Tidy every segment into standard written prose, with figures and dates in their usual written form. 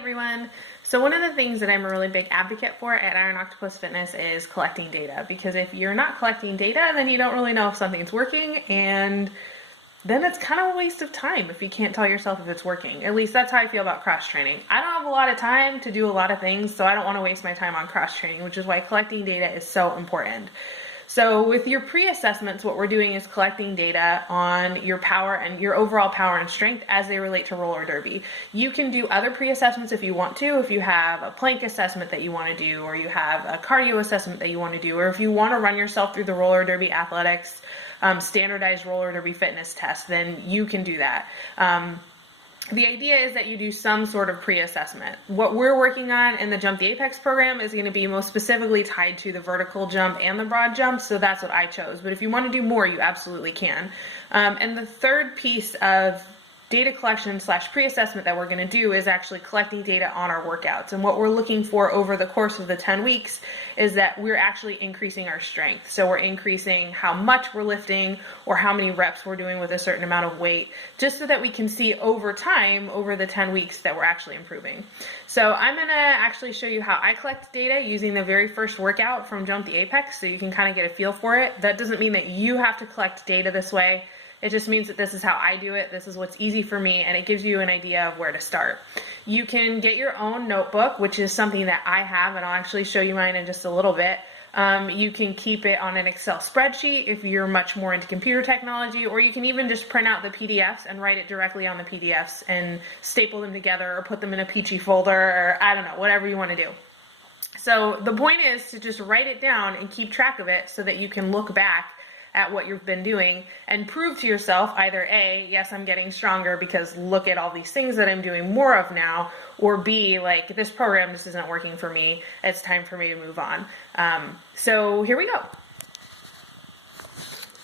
everyone. So one of the things that I'm a really big advocate for at Iron Octopus Fitness is collecting data, because if you're not collecting data, then you don't really know if something's working, and then it's kind of a waste of time if you can't tell yourself if it's working. At least that's how I feel about cross training. I don't have a lot of time to do a lot of things, so I don't want to waste my time on cross training, which is why collecting data is so important. So with your pre-assessments, what we're doing is collecting data on your power and your overall power and strength as they relate to roller derby. You can do other pre-assessments if you want to, if you have a plank assessment that you want to do, or you have a cardio assessment that you want to do, or if you want to run yourself through the roller derby athletics standardized roller derby fitness test, then you can do that. The idea is that you do some sort of pre-assessment. What we're working on in the Jump the Apex program is going to be most specifically tied to the vertical jump and the broad jump, so that's what I chose. But if you want to do more, you absolutely can. And the third piece of data collection / pre-assessment that we're going to do is actually collecting data on our workouts. And what we're looking for over the course of the 10 weeks is that we're actually increasing our strength. So we're increasing how much we're lifting or how many reps we're doing with a certain amount of weight, just so that we can see over time, over the 10 weeks, that we're actually improving. So I'm going to actually show you how I collect data using the very first workout from Jump the Apex, so you can kind of get a feel for it. That doesn't mean that you have to collect data this way. It just means that this is how I do it, this is what's easy for me, and it gives you an idea of where to start. You can get your own notebook, which is something that I have, and I'll actually show you mine in just a little bit. You can keep it on an Excel spreadsheet if you're much more into computer technology, or you can even just print out the PDFs and write it directly on the PDFs and staple them together or put them in a Peachy folder, or I don't know, whatever you want to do. So the point is to just write it down and keep track of it so that you can look back at what you've been doing and prove to yourself either A, yes, I'm getting stronger because look at all these things that I'm doing more of now, or B, like, this program just isn't working for me, it's time for me to move on. So here we go.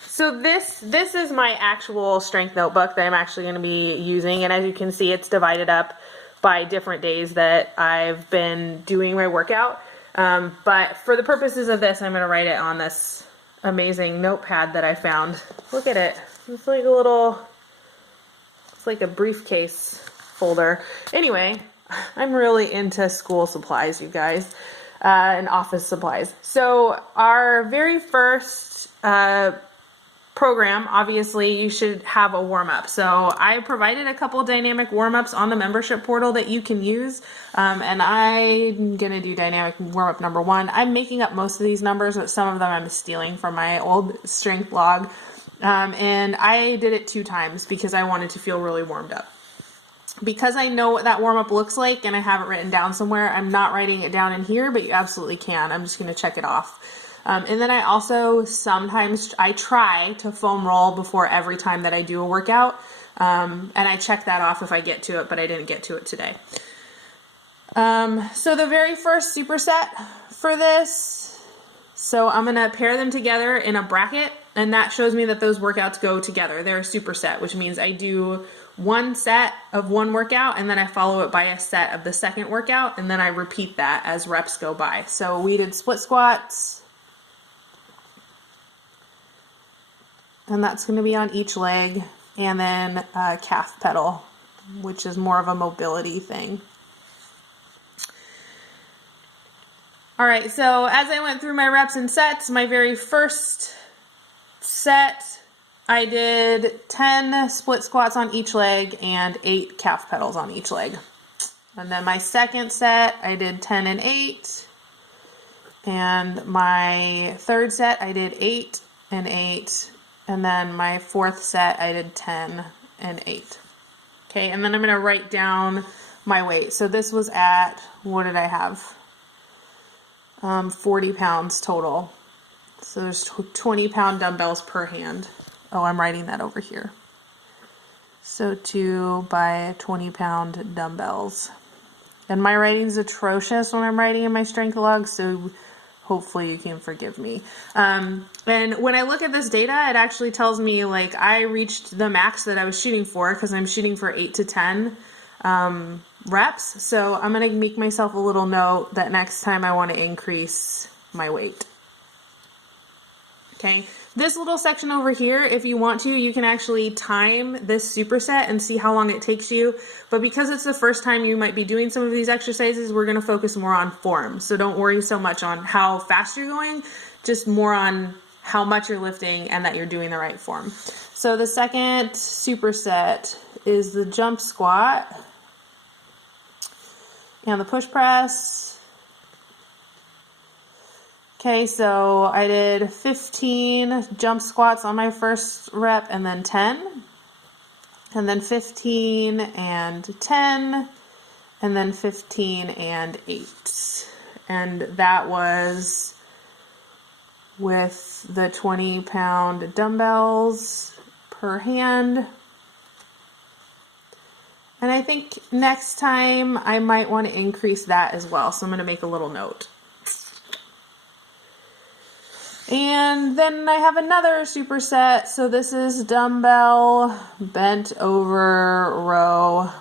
So this is my actual strength notebook that I'm actually going to be using, and as you can see, it's divided up by different days that I've been doing my workout. But for the purposes of this, I'm going to write it on this amazing notepad that I found. Look at it. It's like a little, it's like a briefcase folder. Anyway, I'm really into school supplies, you guys, and office supplies. So our very first program, obviously you should have a warm-up. So I provided a couple dynamic warm-ups on the membership portal that you can use, and I'm gonna do dynamic warm-up number 1. I'm making up most of these numbers, but some of them I'm stealing from my old strength log, and I did it 2 times because I wanted to feel really warmed up. Because I know what that warm-up looks like and I have it written down somewhere, I'm not writing it down in here, but you absolutely can. I'm just gonna check it off. And then I also sometimes I try to foam roll before every time that I do a workout, and I check that off if I get to it, but I didn't get to it today. So the very first superset for this, so I'm going to pair them together in a bracket, and that shows me that those workouts go together. They're a superset, which means I do one set of one workout, and then I follow it by a set of the second workout, and then I repeat that as reps go by. So we did split squats, and that's going to be on each leg, and then a calf pedal, which is more of a mobility thing. All right, so as I went through my reps and sets, my very first set, I did 10 split squats on each leg and 8 calf pedals on each leg. And then my second set, I did 10 and 8. And my third set, I did 8 and 8. And then my fourth set, I did 10 and 8. Okay, and then I'm going to write down my weight. So this was at, what did I have? 40 pounds total. So there's 20-pound dumbbells per hand. Oh, I'm writing that over here. So 2 by 20-pound dumbbells. And my writing's atrocious when I'm writing in my strength log, so hopefully you can forgive me. And when I look at this data, it actually tells me like I reached the max that I was shooting for, because I'm shooting for 8 to 10 reps. So I'm going to make myself a little note that next time I want to increase my weight. Okay. This little section over here, if you want to, you can actually time this superset and see how long it takes you. But because it's the first time you might be doing some of these exercises, we're going to focus more on form. So don't worry so much on how fast you're going, just more on how much you're lifting and that you're doing the right form. So the second superset is the jump squat and the push press. Okay, so I did 15 jump squats on my first rep and then 10, and then 15 and 10, and then 15 and 8. And that was with the 20-pound dumbbells per hand. And I think next time I might want to increase that as well. So I'm going to make a little note. And then I have another superset. So this is dumbbell bent over row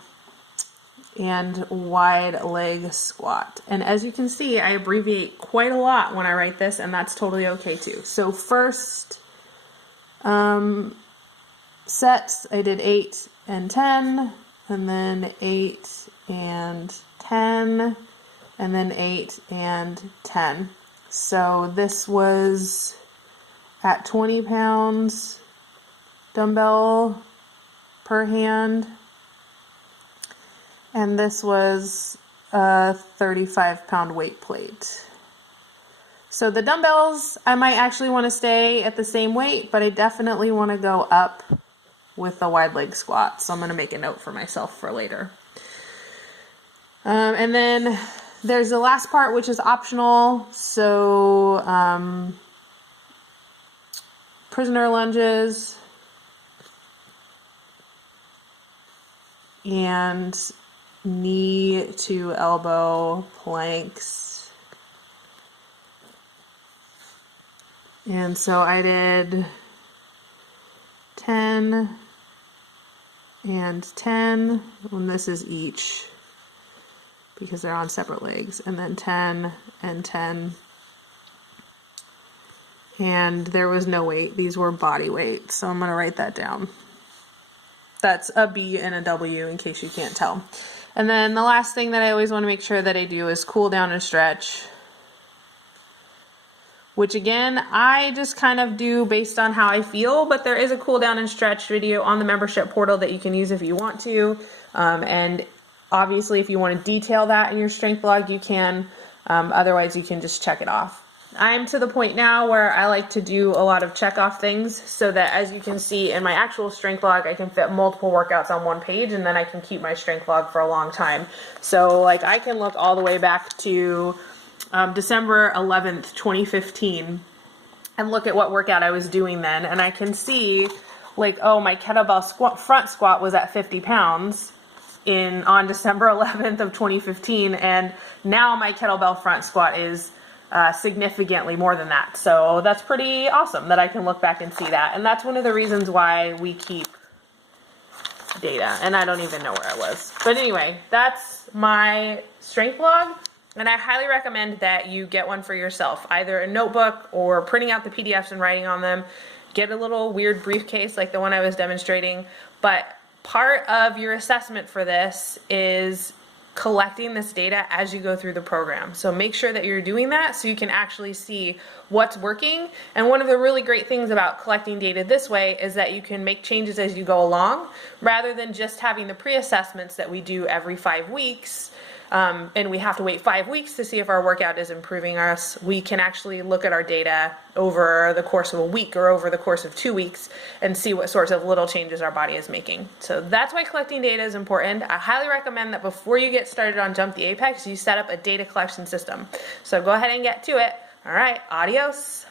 and wide leg squat. And as you can see, I abbreviate quite a lot when I write this, and that's totally okay too. So first sets, I did 8 and 10, and then 8 and 10, and then 8 and 10. So this was at 20 pounds dumbbell per hand, and this was a 35-pound weight plate. So the dumbbells, I might actually want to stay at the same weight, but I definitely want to go up with the wide leg squat. So I'm going to make a note for myself for later. And then there's the last part, which is optional. So prisoner lunges and knee to elbow planks. And so I did 10 and 10, and this is each because they're on separate legs, and then 10 and 10. And there was no weight. These were body weight. So I'm going to write that down. That's a B and a W in case you can't tell. And then the last thing that I always want to make sure that I do is cool down and stretch, which again, I just kind of do based on how I feel, but there is a cool down and stretch video on the membership portal that you can use if you want to. And obviously, if you want to detail that in your strength log, you can. Otherwise, you can just check it off. I'm to the point now where I like to do a lot of check off things so that, as you can see in my actual strength log, I can fit multiple workouts on one page, and then I can keep my strength log for a long time. So like I can look all the way back to December 11th, 2015 and look at what workout I was doing then, and I can see like, oh, my kettlebell front squat was at 50 pounds on December 11th of 2015, and now my kettlebell front squat is significantly more than that. So that's pretty awesome that I can look back and see that. And that's one of the reasons why we keep data. And I don't even know where I was. But anyway, that's my strength log. And I highly recommend that you get one for yourself, either a notebook or printing out the PDFs and writing on them. Get a little weird briefcase like the one I was demonstrating. But part of your assessment for this is collecting this data as you go through the program. So make sure that you're doing that so you can actually see what's working. And one of the really great things about collecting data this way is that you can make changes as you go along rather than just having the pre-assessments that we do every 5 weeks. And we have to wait 5 weeks to see if our workout is improving us. We can actually look at our data over the course of a week or over the course of 2 weeks and see what sorts of little changes our body is making. So that's why collecting data is important. I highly recommend that before you get started on Jump the Apex, you set up a data collection system. So go ahead and get to it. All right, adios.